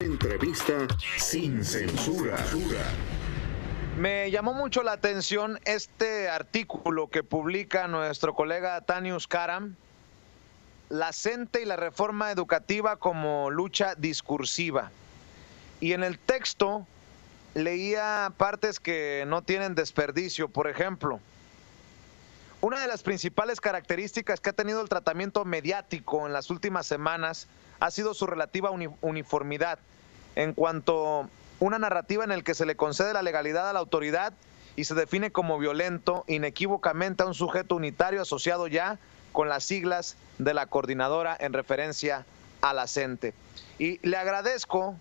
Entrevista sin censura. Me llamó mucho la atención este artículo que publica nuestro colega Tanius Karam, la CENTE y la reforma educativa como lucha discursiva. Y en el texto leía partes que no tienen desperdicio. Por ejemplo, una de las principales características que ha tenido el tratamiento mediático en las últimas semanas ha sido su relativa uniformidad en cuanto a una narrativa en la que se le concede la legalidad a la autoridad y se define como violento inequívocamente a un sujeto unitario asociado ya con las siglas de la coordinadora en referencia a la CENTE. Y le agradezco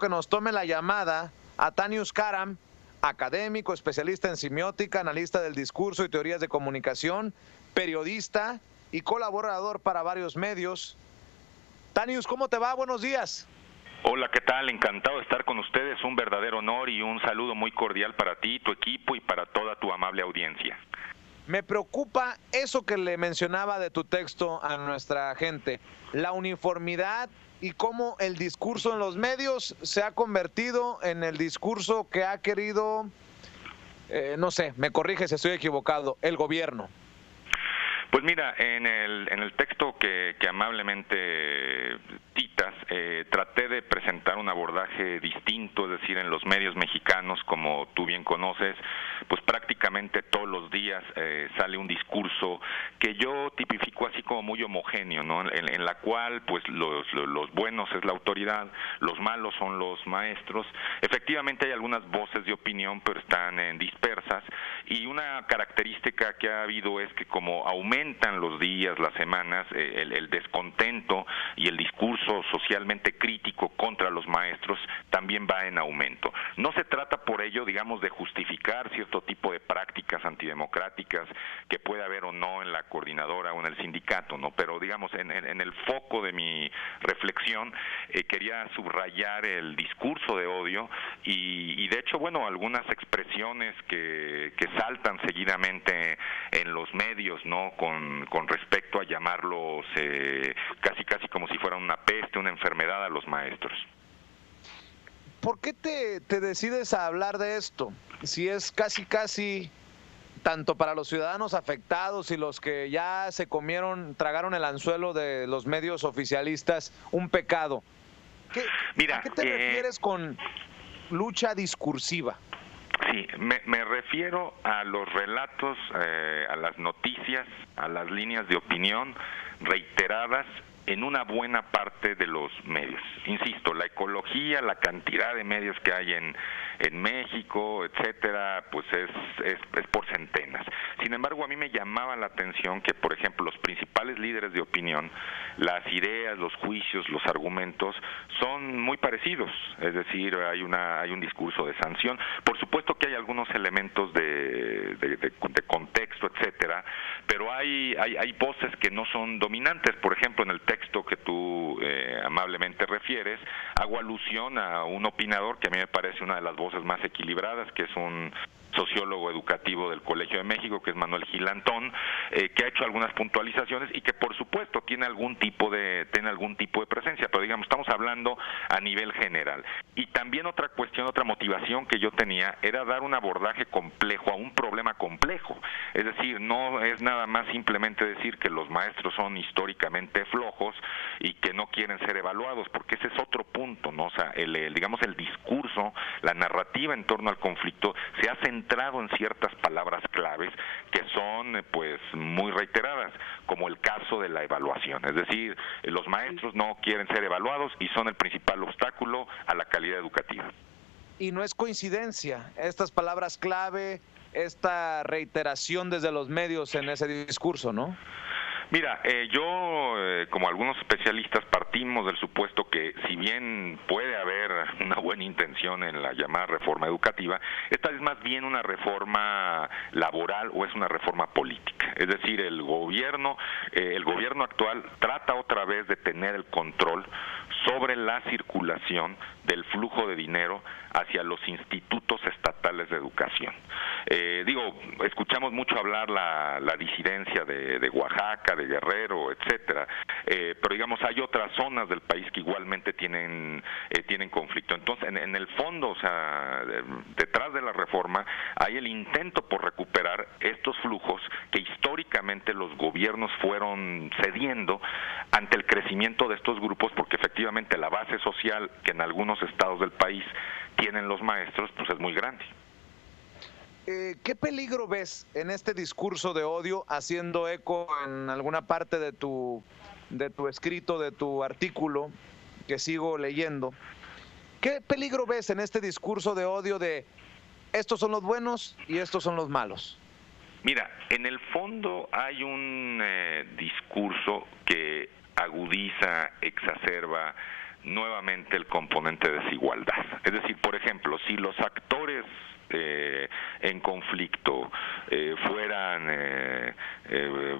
que nos tome la llamada a Tanius Karam, académico, especialista en semiótica, analista del discurso y teorías de comunicación, periodista y colaborador para varios medios. Tanius, ¿cómo te va? Buenos días. Hola, ¿qué tal? Encantado de estar con ustedes, un verdadero honor y un saludo muy cordial para ti, tu equipo y para toda tu amable audiencia. Me preocupa eso que le mencionaba de tu texto a nuestra gente, la uniformidad y cómo el discurso en los medios se ha convertido en el discurso que ha querido, no sé, me corrige si estoy equivocado, el gobierno. Pues mira, en el texto que amablemente citas, traté de presentar un abordaje distinto, es decir, en los medios mexicanos, como tú bien conoces, pues prácticamente todos los días sale un discurso que yo tipifico así como muy homogéneo, ¿no? En la cual pues los buenos es la autoridad, los malos son los maestros. Efectivamente hay algunas voces de opinión, pero están dispersas, y una característica que ha habido es que como aumentan los días, las semanas, el descontento y el discurso socialmente crítico contra los maestros también va en aumento. No se trata por ello, digamos, de justificar cierto tipo de prácticas antidemocráticas que puede haber o no en la coordinadora o en el sindicato, ¿no? Pero digamos, en el foco de mi reflexión quería subrayar el discurso de odio y de hecho, bueno, algunas expresiones que saltan seguidamente en los medios, ¿no? Con respecto a llamarlos casi como si fuera una peste, una enfermedad a los maestros. ¿Por qué te decides a hablar de esto? Si es casi, tanto para los ciudadanos afectados y los que ya tragaron el anzuelo de los medios oficialistas, un pecado. Mira, ¿A qué te refieres con lucha discursiva? Sí, me refiero a los relatos, a las noticias, a las líneas de opinión reiteradas en una buena parte de los medios. Insisto, la ecología, la cantidad de medios que hay en México, etcétera, pues es por centenas. Sin embargo, a mí me llamaba la atención que, por ejemplo, los principales líderes de opinión, las ideas, los juicios, los argumentos son muy parecidos. Es decir, hay un discurso de sanción. Por supuesto que hay algunos elementos de contexto, etcétera, pero hay voces que no son dominantes. Por ejemplo, en el texto que tú amablemente refieres, hago alusión a un opinador que a mí me parece una de las voces más equilibradas, que es un sociólogo educativo del Colegio de México, que es Manuel Gilantón, que ha hecho algunas puntualizaciones y que por supuesto tiene algún tipo de presencia, pero digamos, estamos hablando a nivel general. Y también otra cuestión, otra motivación que yo tenía era dar un abordaje complejo a un problema complejo. Es decir, no es nada más simplemente decir que los maestros son históricamente flojos y que no quieren ser evaluados, porque ese es otro punto, ¿no? O sea, digamos, el discurso, la narrativa en torno al conflicto se ha centrado en ciertas palabras claves que son pues muy reiteradas, como el caso de la evaluación. Es decir, los maestros no quieren ser evaluados y son el principal obstáculo a la calidad educativa. Y no es coincidencia, estas palabras clave, esta reiteración desde los medios en ese discurso, ¿no? Mira, yo, como algunos especialistas, partimos del supuesto que si bien puede haber una buena intención en la llamada reforma educativa, esta es más bien una reforma laboral o es una reforma política. Es decir, el gobierno actual trata otra vez de tener el control sobre la circulación del flujo de dinero hacia los institutos estatales de educación. Escuchamos mucho hablar la disidencia de Oaxaca, de Guerrero, etcétera, pero digamos hay otras zonas del país que igualmente tienen conflicto. Entonces, en el fondo, o sea, detrás de la reforma hay el intento por recuperar estos flujos que históricamente los gobiernos fueron cediendo ante el crecimiento de estos grupos, porque efectivamente la base social que en algunos estados del país tienen los maestros, pues es muy grande. ¿Qué peligro ves en este discurso de odio, haciendo eco en alguna parte de tu escrito, de tu artículo que sigo leyendo? ¿Qué peligro ves en este discurso de odio de estos son los buenos y estos son los malos? Mira, en el fondo hay un discurso que agudiza, exacerba nuevamente el componente de desigualdad. Es decir, por ejemplo, si los actores en conflicto fueran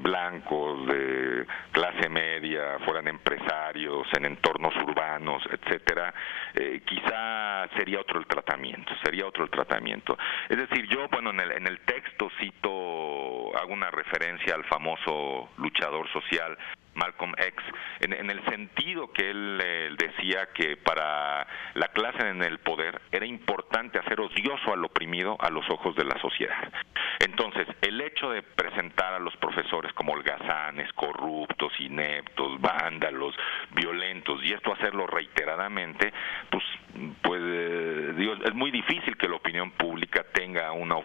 blancos, de clase media, fueran empresarios en entornos urbanos, etcétera, quizá sería otro el tratamiento. Es decir, yo, en el texto hago una referencia al famoso luchador social Malcolm X, en el sentido que él decía que para la clase en el poder era importante hacer odioso al oprimido a los ojos de la sociedad. Entonces, el hecho de presentar a los profesores como holgazanes, corruptos, ineptos, vándalos, violentos, y esto hacerlo reiteradamente, pues es muy difícil que la opinión pública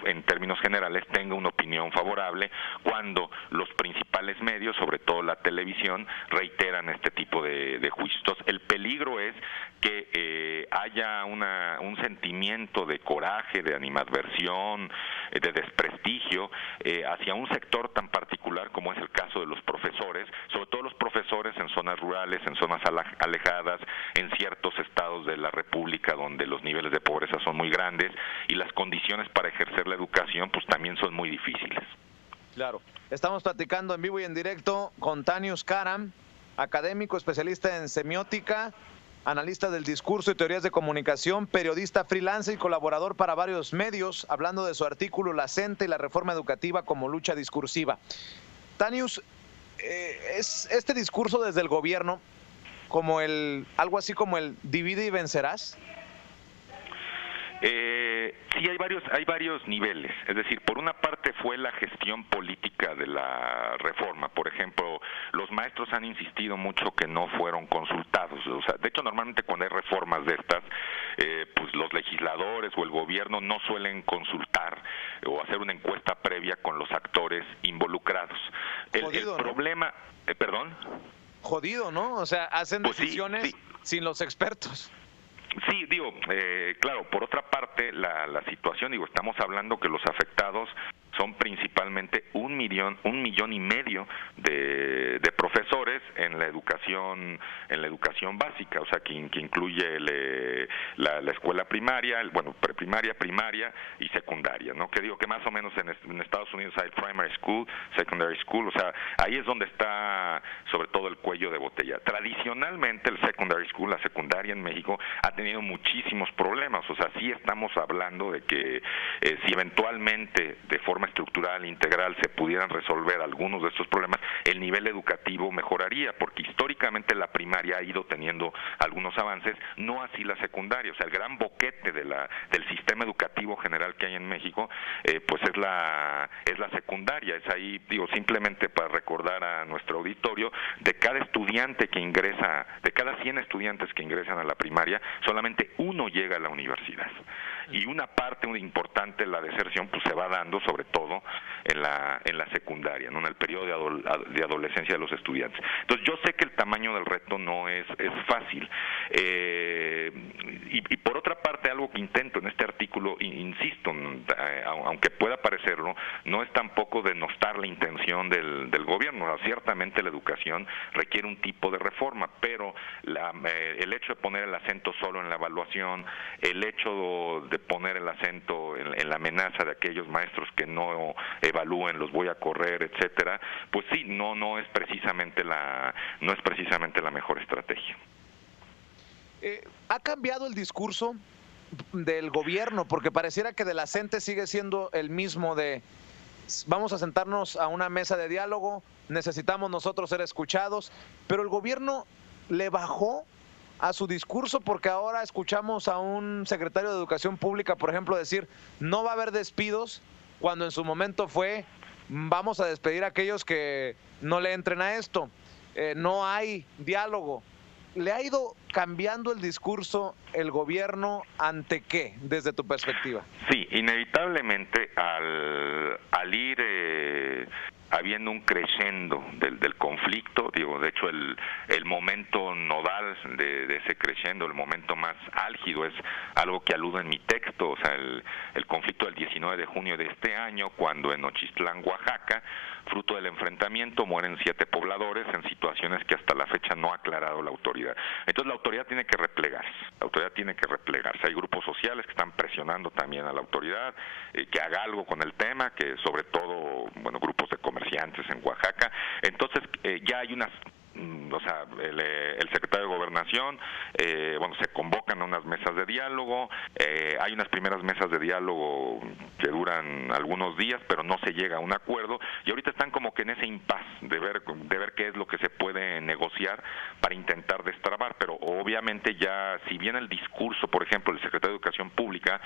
en términos generales, tenga una opinión favorable cuando los principales medios, sobre todo la televisión, reiteran este tipo de juicios. Entonces, el peligro es que haya un sentimiento de coraje, de animadversión, de desprestigio hacia un sector tan particular como es el caso de los profesores, sobre todo los profesores en zonas rurales, en zonas alejadas, en ciertos estados de la República donde los niveles de pobreza son muy grandes y las condiciones para ejercer la educación pues también son muy difíciles. Claro. Estamos platicando en vivo y en directo con Tanius Karam, académico, especialista en semiótica, analista del discurso y teorías de comunicación, periodista freelance y colaborador para varios medios, hablando de su artículo La CENTE y la reforma educativa como lucha discursiva. Tanius, ¿es este discurso desde el gobierno como algo así como el divide y vencerás? Sí, hay varios niveles. Es decir, por una parte fue la gestión política de la reforma. Por ejemplo, los maestros han insistido mucho que no fueron consultados. O sea, de hecho, normalmente cuando hay reformas de estas, pues los legisladores o el gobierno no suelen consultar o hacer una encuesta previa con los actores involucrados. Jodido, el problema, ¿no? ¿Perdón? Jodido, ¿no? O sea, hacen pues decisiones sí. sin los expertos. Sí, claro, por otra parte, la situación, estamos hablando que los afectados son principalmente 1,5 millones de profesores en la educación básica, o sea, que incluye la escuela primaria, preprimaria, primaria y secundaria, ¿no? Que más o menos en Estados Unidos hay primary school, secondary school, o sea, ahí es donde está sobre todo el cuello de botella. Tradicionalmente el secondary school, la secundaria en México, ha tenido muchísimos problemas, o sea, sí estamos hablando de que si eventualmente de forma estructural, integral, se pudieran resolver algunos de estos problemas, el nivel educativo mejoraría, porque históricamente la primaria ha ido teniendo algunos avances, no así la secundaria. O sea, el gran boquete del sistema educativo general que hay en México, pues es la secundaria. Es ahí, simplemente para recordar a nuestro auditorio, de cada 100 estudiantes que ingresan a la primaria, solamente uno llega a la universidad. Y una parte muy importante de la deserción pues se va dando sobre todo en la secundaria, ¿no? En el periodo de adolescencia de los estudiantes. Entonces yo sé que el tamaño del reto no es fácil. Y por otra parte, algo que intento en este artículo, insisto, aunque pueda parecerlo, no es tampoco denostar la intención del gobierno. O sea, ciertamente la educación requiere un tipo de reforma, pero el hecho de poner el acento solo en la evaluación, el hecho de poner el acento en la amenaza de aquellos maestros que no evalúen, los voy a correr, etcétera, pues sí, no es precisamente la mejor estrategia. ¿Ha cambiado el discurso del gobierno? Porque pareciera que de la CENTE sigue siendo el mismo de vamos a sentarnos a una mesa de diálogo, necesitamos nosotros ser escuchados, pero el gobierno le bajó a su discurso porque ahora escuchamos a un secretario de Educación Pública, por ejemplo, decir no va a haber despidos, cuando en su momento fue vamos a despedir a aquellos que no le entren a esto. No hay diálogo. ¿Le ha ido cambiando el discurso el gobierno ante qué, desde tu perspectiva? Sí, inevitablemente al ir habiendo un crescendo del conflicto, digo, de hecho el momento nodal de ese crescendo, el momento más álgido es algo que aludo en mi texto, o sea, el conflicto del 19 de junio de este año, cuando en Nochistlán, Oaxaca, fruto del enfrentamiento, mueren 7 pobladores en situaciones que hasta la fecha no ha aclarado la autoridad. Entonces la autoridad tiene que replegarse, Hay grupos sociales que están presionando también a la autoridad, que haga algo con el tema, que sobre todo, bueno, grupos de comerciantes en Oaxaca. Entonces ya hay unas el secretario de Gobernación, se convocan a unas mesas de diálogo, hay unas primeras mesas de diálogo que duran algunos días, pero no se llega a un acuerdo, y ahorita están como que en ese impasse de ver qué es lo que se puede negociar para intentar destrabar, pero obviamente ya, si bien el discurso, por ejemplo, del secretario de Educación Pública,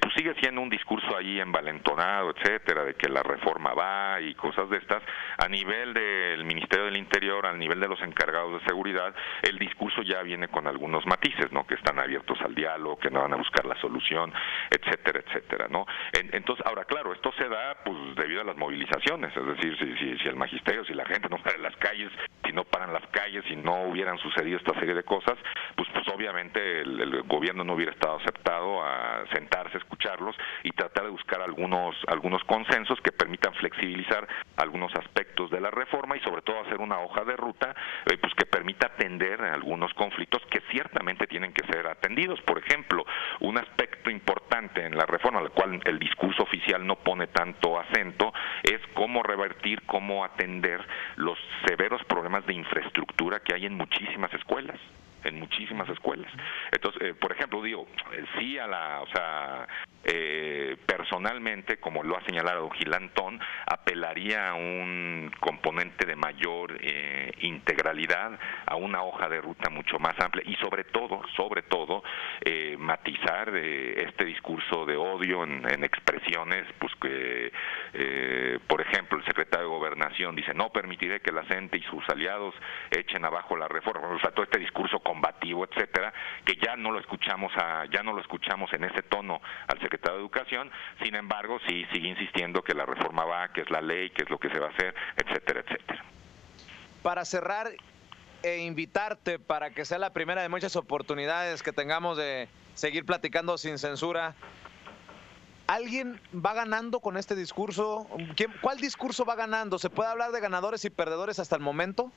pues sigue siendo un discurso ahí envalentonado, etcétera, de que la reforma va y cosas de estas, a nivel del Ministerio del Interior, a nivel de los encargados de seguridad, el discurso ya viene con algunos matices, ¿no? Que están abiertos al diálogo, que no van a buscar la solución, etcétera, etcétera, ¿no? Entonces, ahora, claro, esto se da pues debido a las movilizaciones, es decir, si el magisterio, si la gente no para en las calles, si no paran las calles, si no hubieran sucedido esta serie de cosas, pues obviamente el gobierno no hubiera estado aceptado a sentarse, escucharlos y tratar de buscar algunos consensos que permitan flexibilizar algunos aspectos de la reforma y sobre todo hacer una hoja de ruta pues que permita atender algunos conflictos que ciertamente tienen que ser atendidos. Por ejemplo, un aspecto importante en la reforma, al cual el discurso oficial no pone tanto acento, es cómo revertir, cómo atender los severos problemas de infraestructura que hay en muchísimas escuelas. Entonces, por ejemplo, digo, sí personalmente, como lo ha señalado Gilantón, apelaría a un componente de mayor integralidad, a una hoja de ruta mucho más amplia y sobre todo, matizar este discurso de odio en expresiones, pues que, por ejemplo, el secretario de Gobernación dice, no permitiré que la CENTE y sus aliados echen abajo la reforma, o sea, todo este discurso combativo, etcétera, que ya no lo escuchamos en ese tono al secretario de Educación. Sin embargo, sí sigue insistiendo que la reforma va, que es la ley, que es lo que se va a hacer, etcétera, etcétera. Para cerrar e invitarte para que sea la primera de muchas oportunidades que tengamos de seguir platicando sin censura, ¿alguien va ganando con este discurso? ¿Cuál discurso va ganando? ¿Se puede hablar de ganadores y perdedores hasta el momento?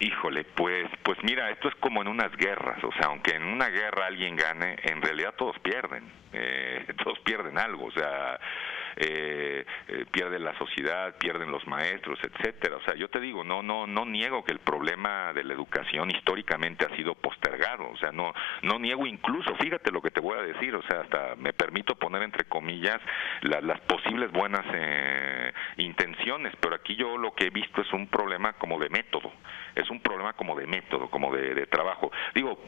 Híjole, pues mira, esto es como en unas guerras, o sea, aunque en una guerra alguien gane, en realidad todos pierden algo, o sea, pierde la sociedad, pierden los maestros, etcétera. O sea, yo te digo, no niego que el problema de la educación históricamente ha sido postergado, o sea, no niego incluso, fíjate lo que te voy a decir, o sea, hasta me permito poner entre comillas las posibles buenas intenciones, pero aquí yo lo que he visto es un problema como de método, como de trabajo. Digo,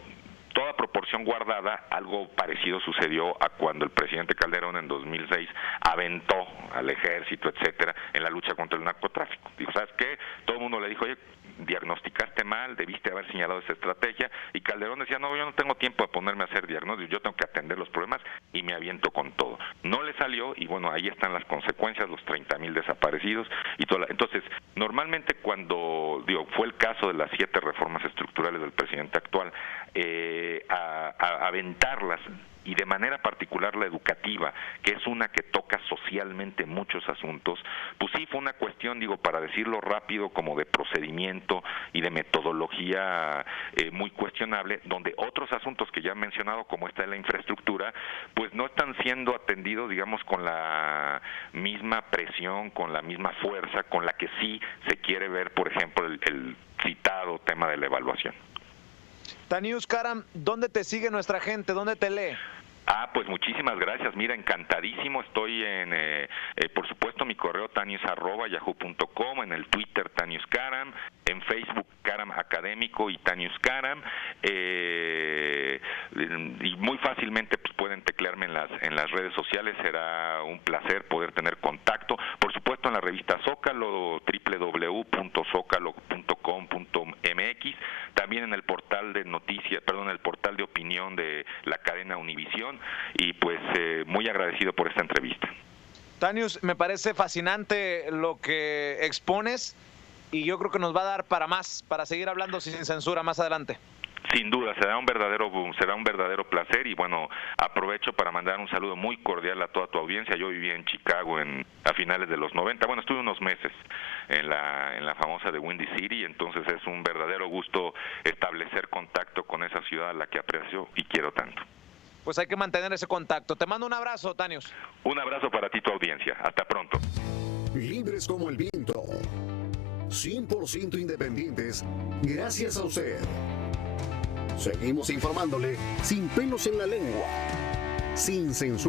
toda proporción guardada, algo parecido sucedió a cuando el presidente Calderón en 2006 aventó al ejército, etcétera, en la lucha contra el narcotráfico. Dijo, ¿sabes qué? Todo el mundo le dijo, oye, diagnosticaste mal, debiste haber señalado esa estrategia, y Calderón decía, no, yo no tengo tiempo de ponerme a hacer diagnósticos, yo tengo que atender los problemas y me aviento con todo. No le salió y bueno, ahí están las consecuencias, los 30,000 desaparecidos y todo. Entonces, normalmente cuando, fue el caso de las 7 reformas estructurales del presidente actual, a aventarlas, y de manera particular la educativa, que es una que toca socialmente muchos asuntos, pues sí fue una cuestión, para decirlo rápido, como de procedimiento y de metodología muy cuestionable, donde otros asuntos que ya he mencionado, como esta de la infraestructura, pues no están siendo atendidos, digamos, con la misma presión, con la misma fuerza, con la que sí se quiere ver, por ejemplo, el citado tema de la evaluación. Tanius Karam, ¿dónde te sigue nuestra gente? ¿Dónde te lee? Pues muchísimas gracias. Mira, encantadísimo. Estoy en, por supuesto, mi correo tanius@yahoo.com, en el Twitter Tanius Karam, en Facebook Karam Académico y Tanius Karam, y muy fácilmente pues, pueden teclearme en las redes sociales. Será un placer poder tener contacto. Por supuesto, en la revista Zócalo, www.zocalo.com.mx, también en el portal de noticias, el portal de opinión de la cadena Univisión, y pues muy agradecido por esta entrevista. Tanius, me parece fascinante lo que expones y yo creo que nos va a dar para más, para seguir hablando sin censura más adelante. Sin duda, será un verdadero placer, y bueno, aprovecho para mandar un saludo muy cordial a toda tu audiencia. Yo viví en Chicago a finales de los 90, bueno, estuve unos meses en la famosa de Windy City, entonces es un verdadero gusto establecer contacto con esa ciudad a la que aprecio y quiero tanto. Pues hay que mantener ese contacto. Te mando un abrazo, Tanius. Un abrazo para ti, tu audiencia. Hasta pronto. Libres como el viento. 100% independientes. Gracias a usted. Seguimos informándole sin pelos en la lengua. Sin censura.